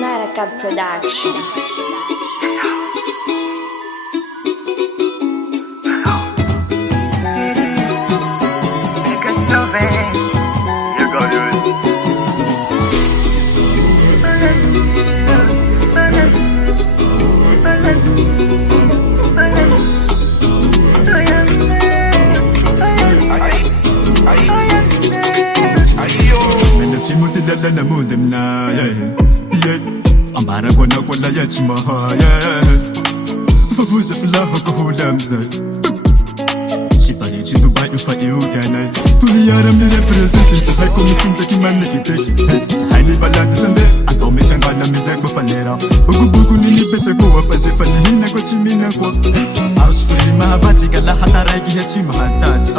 Maracat Production. Multilala na mundem na yeah Amara kwa na kwa la ya chimaha yeah Fufuza fulaha kwa hulamza Shibari chi Dubai ufa iugana Tuli yara mi represente Sahai ko misinza kimane kiteki Sahai ni baladi sande Ato me changana mi zek bafalera Bugu nini besa kwa wafaze falihina kwa chimina kwa Farush fuli mahavati Gala hata raigi ya chimaha tati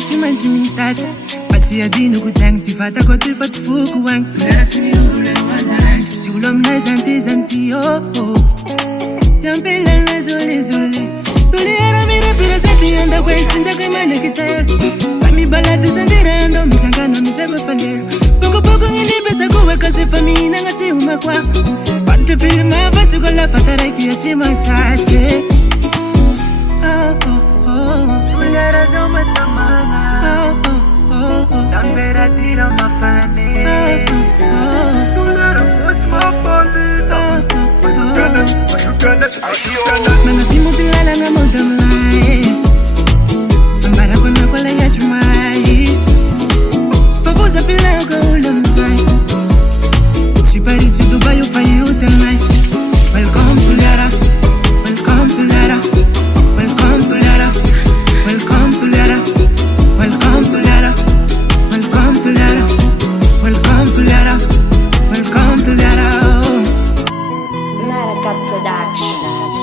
Simanjimintata Pati adino kutang tifata ko tifat fuku wang Tulera simi urule wanjarang Julom na zanti oh Jampila na zoli Tulera mire pira zati anda kwa itinja kwa imane kita Sami baladi zandira ando misangana misego falera Poko ngini pesa kuwe kazi famina ngati umakwa Patu fili mafatu kola fatara kia chima chache Tulera zoma tamanga Temperatura mafane Tulera cosmopolita Mana timu tilala nga modamlai Ambara kona kwa la ya chumai Favuza fila uka ulamzai Sipari chi Dubai ufayi utamai Welcome to Lara Welcome to Lara Welcome to Lara Welcome to Lara Welcome to Lara Welcome to Lara Welcome to Lara Welcome to Lara Maracat Production.